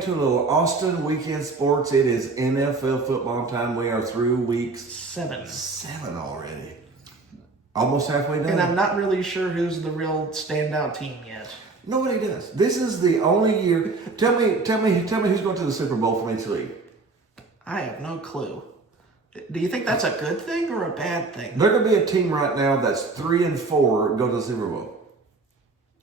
into a little Austin weekend sports. It is NFL football time. We are through week 7 already. Almost halfway done. And I'm not really sure who's the real standout team yet. Nobody does. This is the only year. Tell me who's going to the Super Bowl from each league. I have no clue. Do you think that's a good thing or a bad thing? There could be a team right now that's 3-4 go to the Super Bowl.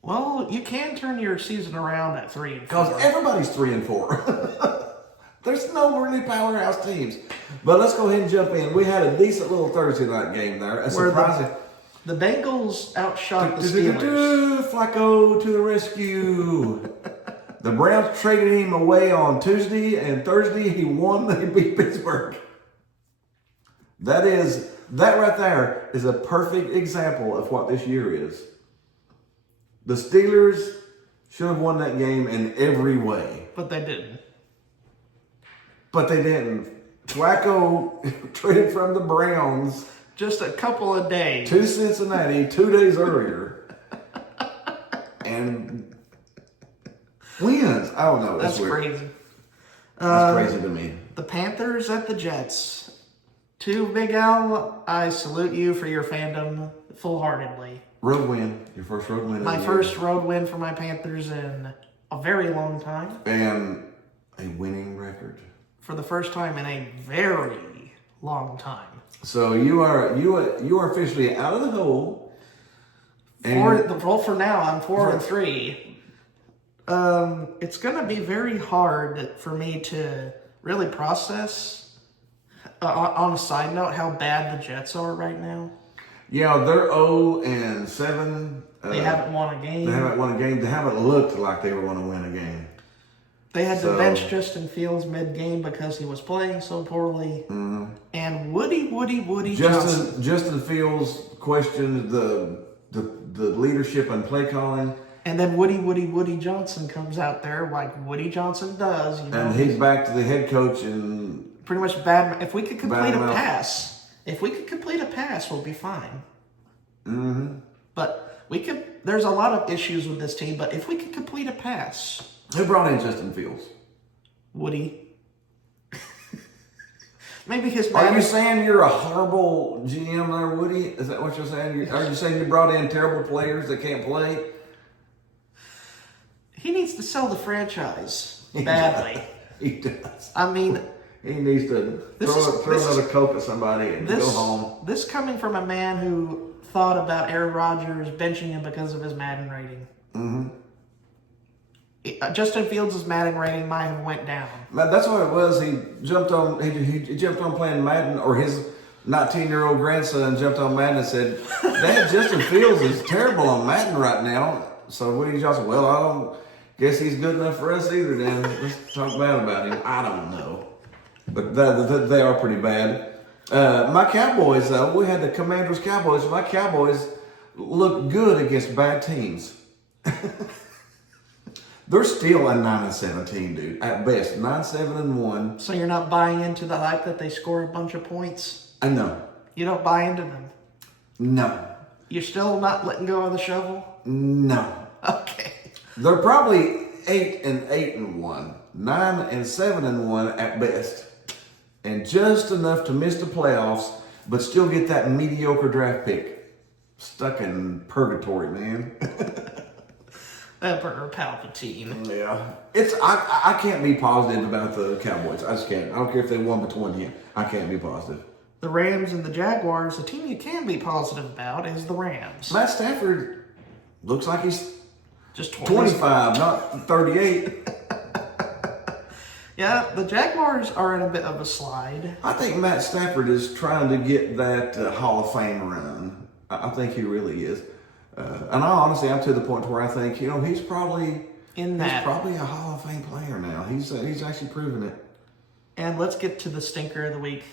Well, you can turn your season around at 3-4. Because everybody's 3-4. There's no really powerhouse teams. But let's go ahead and jump in. We had a decent little Thursday night game there. A surprising. The Bengals outshot the Steelers. Flacco to the rescue. The Browns traded him away on Tuesday, and Thursday he won. They beat Pittsburgh. That right there is a perfect example of what this year is. The Steelers should have won that game in every way. But they didn't. Flacco traded from the Browns just a couple of days to Cincinnati 2 days earlier. And wins. I don't know. That's weird. Crazy. That's crazy to me. The Panthers at the Jets. Big Al, I salute you for your fandom full-heartedly. Road win. Your first road win. My first road win for my Panthers in a very long time. And a winning record. For the first time in a very long time. So you are officially out of the hole. For now, I'm 4-3. It's going to be very hard for me to really process. On a side note, how bad the Jets are right now. Yeah, they're 0-7. They haven't won a game. They haven't looked like they were going to win a game. They had to bench Justin Fields mid-game because he was playing so poorly. Mm-hmm. And Woody Johnson. Justin Fields questioned the leadership and play calling. And then Woody Johnson comes out there like Woody Johnson does. You know? And he's back to the head coach and pretty much bad. If we could complete a pass, we'll be fine. Mm-hmm. But there's a lot of issues with this team, but if we could complete a pass. Who brought in Justin Fields? Woody. Maybe his. Are you saying you're a horrible GM there, Woody? Is that what you're saying? Are you saying you brought in terrible players that can't play? He needs to sell the franchise badly. He does. I mean, he needs to throw another Coke at somebody and go home. This coming from a man who thought about Aaron Rodgers benching him because of his Madden rating. Mm-hmm. Justin Fields' Madden rating might have went down. That's what it was. He jumped on playing Madden, or his 19-year-old grandson jumped on Madden and said, "Dad, Justin Fields is terrible on Madden right now." So Woody Johnson, well, I don't guess he's good enough for us either. Then let's talk bad about him. I don't know, but they are pretty bad. My Cowboys, though, we had the Commanders Cowboys. My Cowboys look good against bad teams. They're still a 9-17, dude. At best, 9-7-1. So you're not buying into the hype that they score a bunch of points? No. You don't buy into them? No. You're still not letting go of the shovel? No. Okay. They're probably 8-8-1, 9-7-1 at best, and just enough to miss the playoffs, but still get that mediocre draft pick. Stuck in purgatory, man. Emperor Palpatine. Yeah. I can't be positive about the Cowboys. I just can't. I don't care if they won between you. I can't be positive. The Rams and the Jaguars, the team you can be positive about is the Rams. Matt Stafford looks like he's just 25, not 38. Yeah, the Jaguars are in a bit of a slide. I think Matt Stafford is trying to get that Hall of Fame run. I think he really is. And I'm to the point where I think, he's probably a Hall of Fame player now. He's actually proven it. And let's get to the stinker of the week.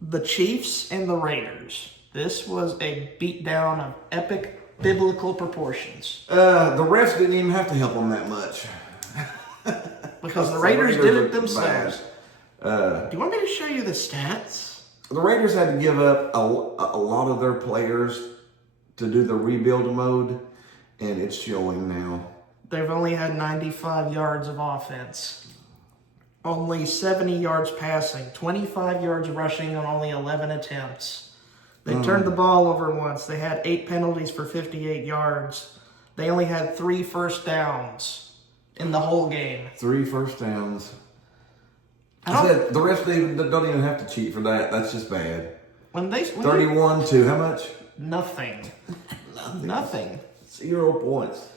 The Chiefs and the Raiders. This was a beatdown of epic biblical proportions. The refs didn't even have to help them that much. Because the Raiders did it themselves. Do you want me to show you the stats? The Raiders had to give up a lot of their players to do the rebuild mode, and it's showing now. They've only had 95 yards of offense. Only 70 yards passing, 25 yards rushing on only 11 attempts. They turned the ball over once. They had 8 penalties for 58 yards. They only had 3 first downs in the whole game. 3 first downs. I said the rest don't even have to cheat for that. That's just bad. 31 to how much? Nothing. Nothing. 0 points.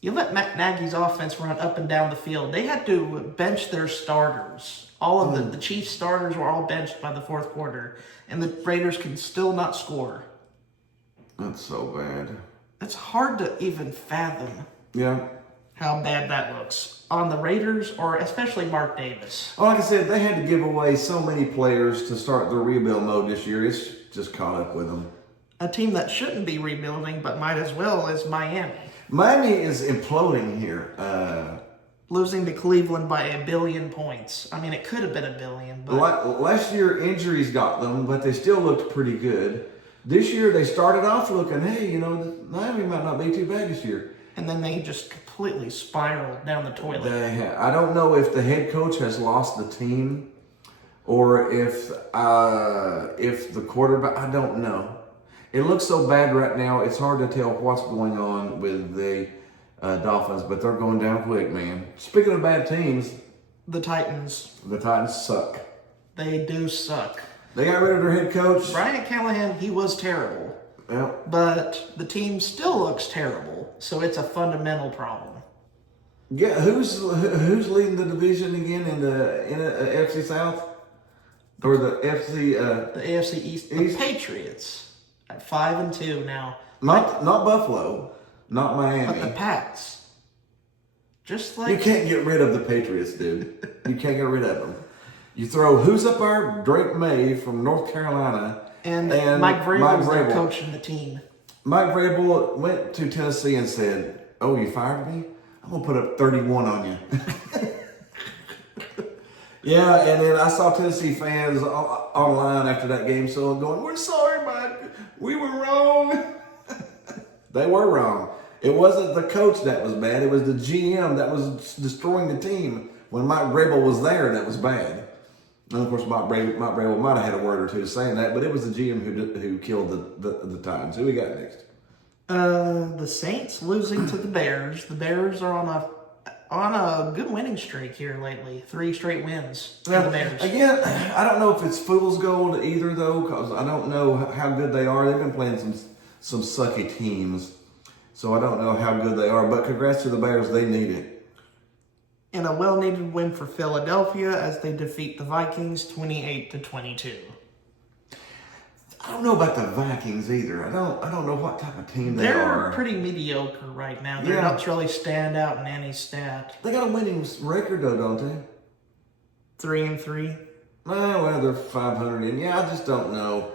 You let Matt Nagy's offense run up and down the field. They had to bench their starters. All of the Chiefs starters were all benched by the fourth quarter, and the Raiders can still not score. That's so bad. It's hard to even fathom. Yeah. How bad that looks on the Raiders, or especially Mark Davis. Well, like I said, they had to give away so many players to start the rebuild mode this year. It's just caught up with them. A team that shouldn't be rebuilding, but might as well, is Miami. Miami is imploding here. Losing to Cleveland by 1 billion points. I mean, it could have been 1 billion. But last year, injuries got them, but they still looked pretty good. This year, they started off looking, hey, Miami might not be too bad this year. And then they just completely spiraled down the toilet. I don't know if the head coach has lost the team or if the quarterback, I don't know. It looks so bad right now, it's hard to tell what's going on with the Dolphins, but they're going down quick, man. Speaking of bad teams, the Titans suck. They do suck. They got rid of their head coach. Brian Callahan, he was terrible. Yeah. But the team still looks terrible, so it's a fundamental problem. Yeah, who's leading the division again in the NFC South? Or the FC? The AFC East. The Patriots at 5-2 now. Not Buffalo, not Miami. But the Pats. Just like you can't get rid of the Patriots, dude. You can't get rid of them. You throw who's up there? Drake May from North Carolina. And Mike Vrabel's coaching the team. Mike Vrabel went to Tennessee and said, "Oh, you fired me? I'm gonna put up 31 on you." Yeah, and then I saw Tennessee fans online after that game, so going, "We're sorry, Mike. We were wrong." They were wrong. It wasn't the coach that was bad. It was the GM that was destroying the team. When Mike Vrabel was there, that was bad. And of course, Mike Vrabel might have had a word or two saying that, but it was the GM who killed the Titans. Who we got next? The Saints losing to the Bears. The Bears are on a good winning streak here lately. 3 straight wins for the Bears. Again, I don't know if it's fool's gold either, though, because I don't know how good they are. They've been playing some sucky teams, so I don't know how good they are. But congrats to the Bears. They need it. And a well-needed win for Philadelphia as they defeat the Vikings 28-22. I don't know about the Vikings either. I don't know what type of team they are. They're pretty mediocre right now. They don't really stand out in any stat. They got a winning record though, don't they? 3-3. Well, they're 500 in. Yeah, I just don't know.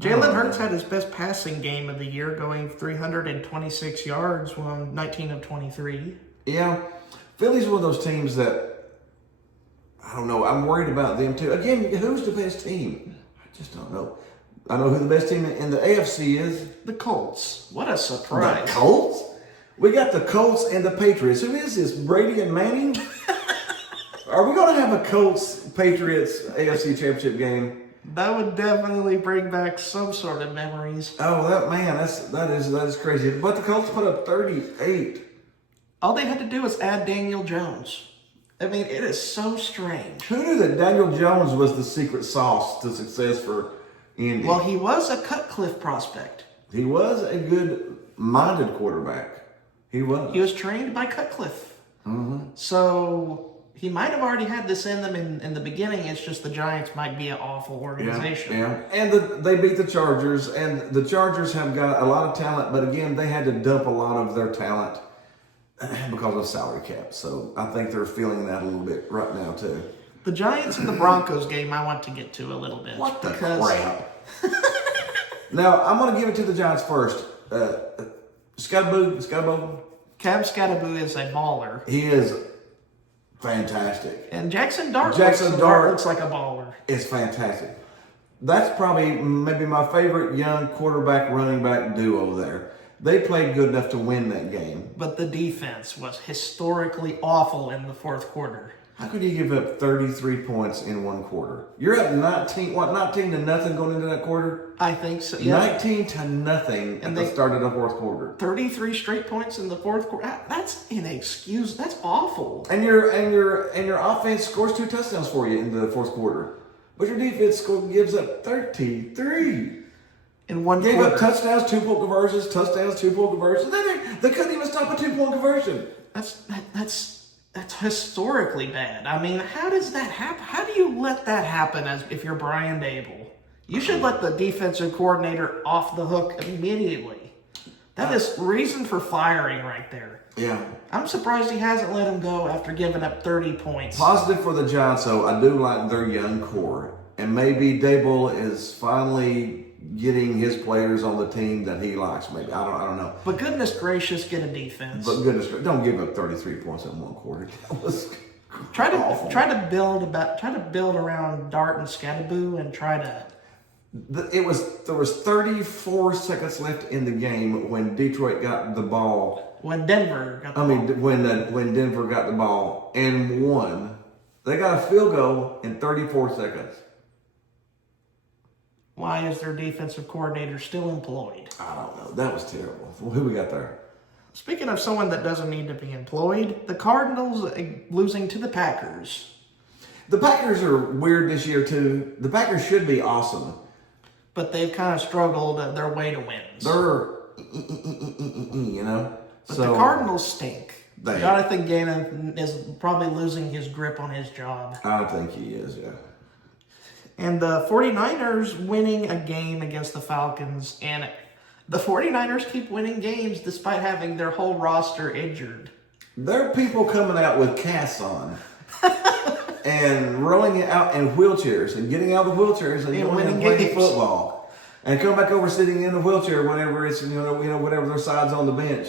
Jalen Hurts had his best passing game of the year, going 326 yards on 19 of 23. Yeah. Philly's one of those teams that, I don't know, I'm worried about them too. Again, who's the best team? I just don't know. I know who the best team in the AFC is. The Colts. What a surprise. The Colts? We got the Colts and the Patriots. Who is this, Brady and Manning? Are we going to have a Colts-Patriots AFC Championship game? That would definitely bring back some sort of memories. Oh, that is crazy. But the Colts put up 38. All they had to do was add Daniel Jones. I mean, it is so strange. Who knew that Daniel Jones was the secret sauce to success for Indy? Well, he was a Cutcliffe prospect. He was a good-minded quarterback. He was. He was trained by Cutcliffe. Mm-hmm. So he might have already had this in them in the beginning. It's just the Giants might be an awful organization. Yeah. And they beat the Chargers, and the Chargers have got a lot of talent, but again, they had to dump a lot of their talent because of salary cap. So I think they're feeling that a little bit right now too. The Giants and the Broncos game I want to get to a little bit. What the crap? Now, I'm going to give it to the Giants first. Scatterbo. Cam Scatterbo is a baller. He is fantastic. And Jackson Dart looks like a baller. It's fantastic. That's probably maybe my favorite young quarterback running back duo there. They played good enough to win that game. But the defense was historically awful in the fourth quarter. How could you give up 33 points in one quarter? You're up 19 to nothing going into that quarter? I think so. Yeah. 19 to nothing at the start of the fourth quarter. 33 straight points in the fourth quarter. That's inexcusable. That's awful. And your offense scores 2 touchdowns for you in the fourth quarter. But your defense gives up 33. In one Gave quarter. up touchdowns, 2-point conversions, touchdowns, 2-point conversions. They couldn't even stop a 2-point conversion. That's historically bad. I mean, how does that happen? How do you let that happen if you're Brian Dable? You should let the defensive coordinator off the hook immediately. That is reason for firing right there. Yeah. I'm surprised he hasn't let him go after giving up 30 points. Positive for the Giants, though. I do like their young core. And maybe Dable is finally getting his players on the team that he likes. Maybe I don't know. But goodness gracious, get a defense. But goodness, don't give up 33 points in one quarter. That was try awful. to build around Dart and Scattaboo and try to. There was 34 seconds left in the game when Detroit got the ball. When Denver got the ball. When Denver got the ball and won, they got a field goal in 34 seconds. Why is their defensive coordinator still employed? I don't know. That was terrible. Who we got there? Speaking of someone that doesn't need to be employed, the Cardinals losing to the Packers. The Packers are weird this year, too. The Packers should be awesome. But they've kind of struggled their way to wins. They're, you know. But the Cardinals stink. They, Jonathan Gannon is probably losing his grip on his job. I think he is, yeah. And the 49ers winning a game against the Falcons. And the 49ers keep winning games despite having their whole roster injured. There are people coming out with casts on. And rolling it out in wheelchairs and getting out of the wheelchairs and going and playing football. And come back over sitting in the wheelchair whenever it's, whatever their side's on the bench.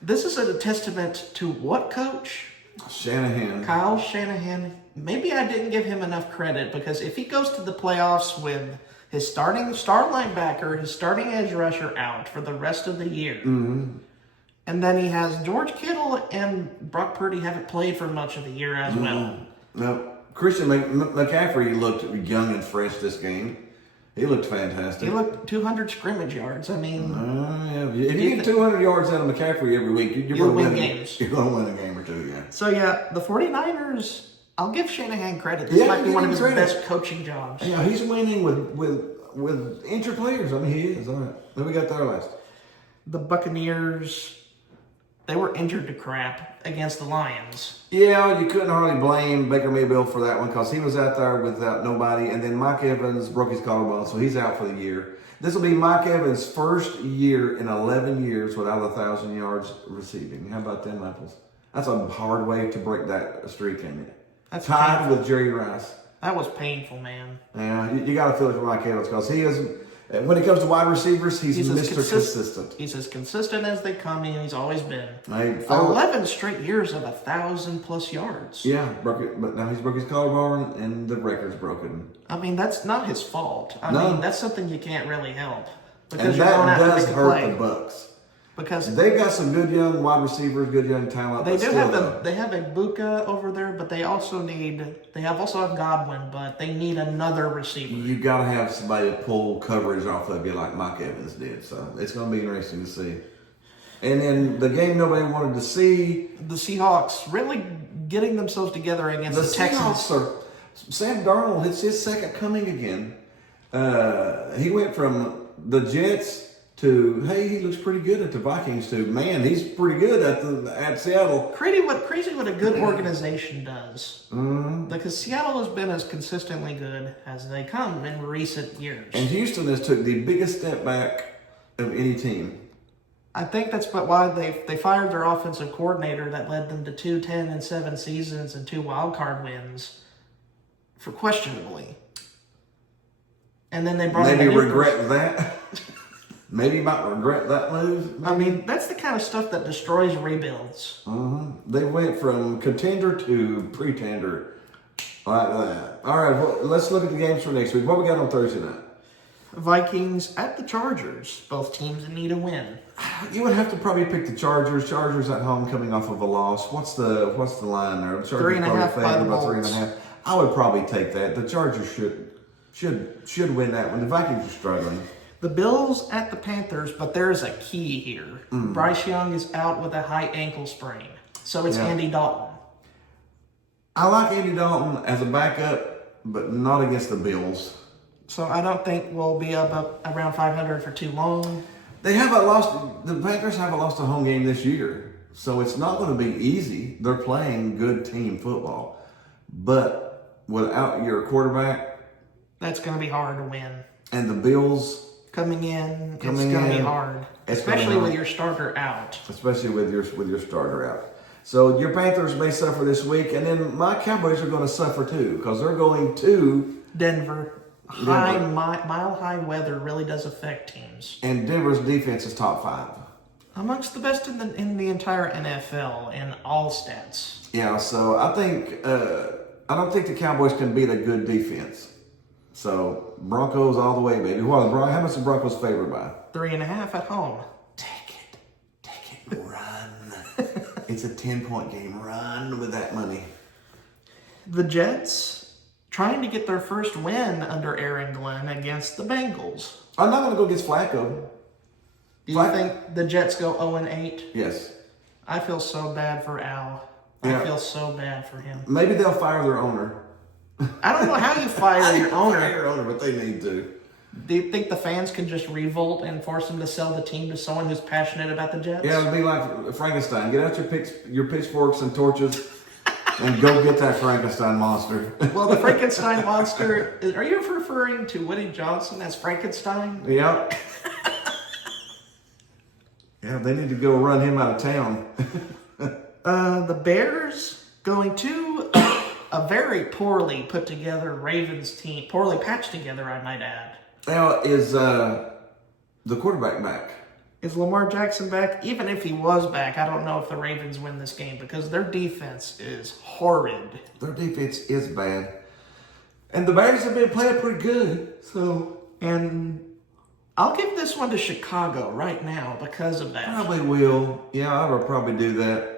This is a testament to what coach? Shanahan. Kyle Shanahan. Maybe I didn't give him enough credit because if he goes to the playoffs with his starting star linebacker, his starting edge rusher out for the rest of the year, and then he has George Kittle and Brock Purdy haven't played for much of the year as well. No. Christian McCaffrey looked young and fresh this game. He looked fantastic. He looked 200 scrimmage yards. I mean, yeah. If you get 200 yards out of McCaffrey every week, you're going to win games. You're going to win a game or two, yeah. So, yeah, the 49ers, I'll give Shanahan credit. This might be one of his best coaching jobs. Yeah, he's winning with injured players. I mean, he is. All right. Then we got there last. The Buccaneers, they were injured to crap against the Lions. Yeah, you couldn't hardly blame Baker Mayfield for that one because he was out there without nobody. And then Mike Evans broke his collarbone, so he's out for the year. This will be Mike Evans' first year in 11 years without 1,000 yards receiving. How about them apples? That's a hard way to break that streak, ain't it? That's tied painful. with Jerry Rice. That was painful, man. Yeah, you got to feel it for Mike Evans because he is. When it comes to wide receivers, he's Mr. Consistent. He's as consistent as they come in. He's always been. 11 straight years of 1,000+ yards. Yeah, but now he's broke his collarbone and the record's broken. I mean, that's not his fault. I mean, that's something you can't really help. Because and that does hurt the Bucs. Because they've got some good young wide receivers, good young talent. They have a Buka over there, but they also have Godwin, but they need another receiver. You got to have somebody to pull coverage off of you like Mike Evans did. So it's going to be interesting to see. And then the game nobody wanted to see, the Seahawks really getting themselves together against the Texans. Sam Darnold, it's his second coming again. He went from the Jets to, hey, he looks pretty good at the Vikings, to, man, he's pretty good at Seattle. Crazy what a good organization does. Mm-hmm. Because Seattle has been as consistently good as they come in recent years. And Houston has took the biggest step back of any team. I think that's why they fired their offensive coordinator that led them to 2 10-7 seasons and 2 wild card wins for questionably. And then they brought maybe regret that. Maybe you might regret that move. Maybe. I mean, that's the kind of stuff that destroys rebuilds. They went from contender to pretender like that. All right, well, let's look at the games for next week. What we got on Thursday night? Vikings at the Chargers. Both teams need a win. You would have to probably pick the Chargers. Chargers at home coming off of a loss. What's the line there? The Chargers 3.5 by the about Bolts. 3.5. I would probably take that. The Chargers should win that one. The Vikings are struggling. The Bills at the Panthers, but there's a key here. Bryce Young is out with a high ankle sprain. So it's Andy Dalton. I like Andy Dalton as a backup, but not against the Bills. So I don't think we'll be up around 500 for too long. They haven't lost. The Panthers haven't lost a home game this year, so it's not going to be easy. They're playing good team football, but without your quarterback, that's going to be hard to win. And the Bills coming in, it's going to be hard, especially with your starter out. Especially with your starter out. So your Panthers may suffer this week, and then my Cowboys are going to suffer too because they're going to Denver. Mile high weather really does affect teams. And Denver's defense is top 5. Amongst the best in the entire NFL in all stats. Yeah, so I think I don't think the Cowboys can beat a good defense. So Broncos all the way, baby. How much is the Broncos favored by? 3.5 at home. Take it, run. It's a 10-point game. Run with that money. The Jets trying to get their first win under Aaron Glenn against the Bengals. I'm not going to go against Flacco. Do you think the Jets go 0-8? Yes. I feel so bad for Al. I feel so bad for him. Maybe they'll fire their owner. I don't know how you fire your owner. Fire your owner, but they need to. Do you think the fans can just revolt and force them to sell the team to someone who's passionate about the Jets? Yeah, it'd be like Frankenstein. Get out your pitchforks and torches and go get that Frankenstein monster. Well, the Frankenstein monster, are you referring to Woody Johnson as Frankenstein? Yeah. Yeah, they need to go run him out of town. The Bears going to a very poorly put together Ravens team, poorly patched together, I might add. Now, is the quarterback back? Is Lamar Jackson back? Even if he was back, I don't know if the Ravens win this game because their defense is horrid. Their defense is bad. And the Bears have been playing pretty good. And I'll give this one to Chicago right now because of that. Probably will. Yeah, I would probably do that.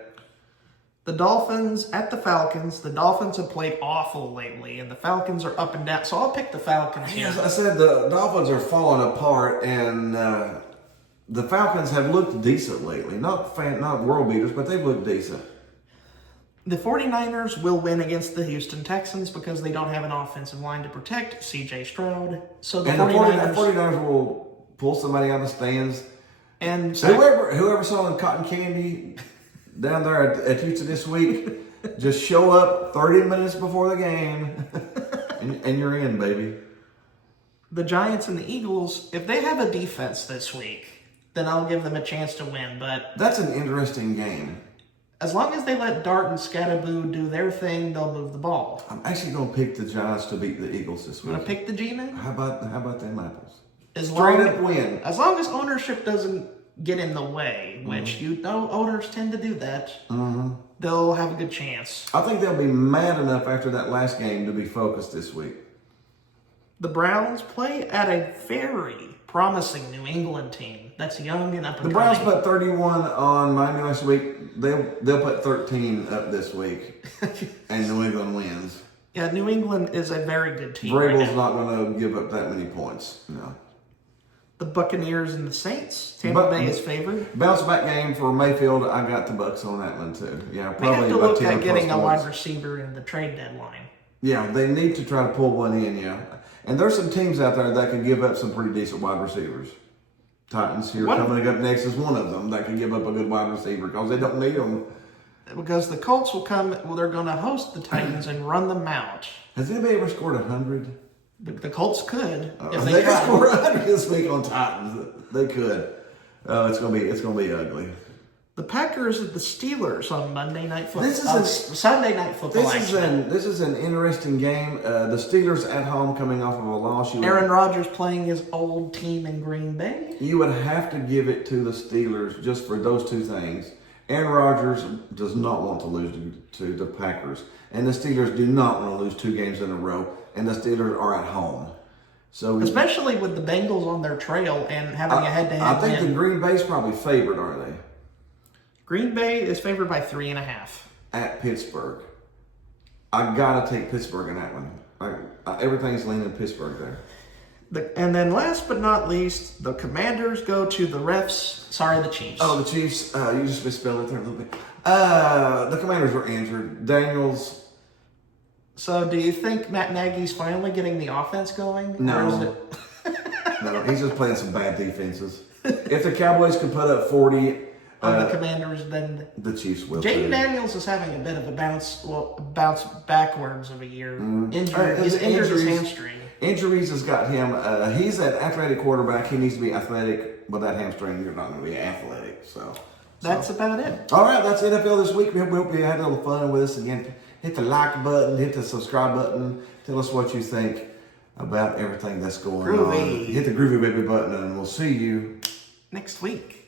The Dolphins at the Falcons. The Dolphins have played awful lately, and the Falcons are up and down. So I'll pick the Falcons here. Yes, I said the Dolphins are falling apart, and the Falcons have looked decent lately. Not world beaters, but they've looked decent. The 49ers will win against the Houston Texans because they don't have an offensive line to protect C.J. Stroud. So the 49ers will pull somebody out of the stands. And whoever saw the cotton candy down there at Houston this week, just show up 30 minutes before the game, and you're in, baby. The Giants and the Eagles, if they have a defense this week, then I'll give them a chance to win. But that's an interesting game. As long as they let Dart and Scatterboo do their thing, they'll move the ball. I'm actually going to pick the Giants to beat the Eagles this week. You want to pick the G-Men? How about them apples? Straight up win. As long as ownership doesn't get in the way, which you know owners tend to do that, they'll have a good chance. I think they'll be mad enough after that last game to be focused this week. The Browns play at a very promising New England team that's young and up and coming. The Browns put 31 on Miami last week. They'll put 13 up this week, and New England wins. Yeah, New England is a very good team. Vrabel's not going to give up that many points. No. The Buccaneers and the Saints. Tampa Bay is favored. Bounce back game for Mayfield. I got the Bucs on that one too. Yeah, probably. They have to look at getting a wide receiver in the trade deadline. Yeah, they need to try to pull one in. Yeah, and there's some teams out there that can give up some pretty decent wide receivers. Titans coming up next is one of them that can give up a good wide receiver because they don't need them. Because the Colts will come. Well, they're going to host the Titans and run them out. Has anybody ever scored 100? The Colts could if they could score 100 this week on Titans. They could. It's gonna be ugly. The Packers at the Steelers on Monday Night Football. Sunday Night Football. This is an interesting game. The Steelers at home coming off of a loss. Aaron Rodgers playing his old team in Green Bay. You would have to give it to the Steelers just for those two things. Aaron Rodgers does not want to lose to the Packers, and the Steelers do not want to lose 2 games in a row. And the Steelers are at home. So especially with the Bengals on their trail and having a head-to-head I think win. the Green Bay's probably favored, aren't they? Green Bay is favored by 3.5 at Pittsburgh. I gotta take Pittsburgh in that one. Everything's leaning Pittsburgh there. And then last but not least, the Commanders go to the refs. Sorry, the Chiefs. Oh, the Chiefs. You just misspelled it there a little bit. The Commanders were injured. Daniels. So do you think Matt Nagy's finally getting the offense going? No. Or is it... No, he's just playing some bad defenses. If the Cowboys can put up 40 on the Commanders, then the Chiefs will. Jaden Daniels is having a bit of a bounce backwards of a year. He's injured his hamstring. Injuries has got him. He's an athletic quarterback. He needs to be athletic. With that hamstring, you're not going to be athletic. So that's about it. All right, that's NFL this week. We hope you had a little fun with us. Again, hit the like button, hit the subscribe button. Tell us what you think about everything that's going on. Hit the groovy baby button, and we'll see you next week.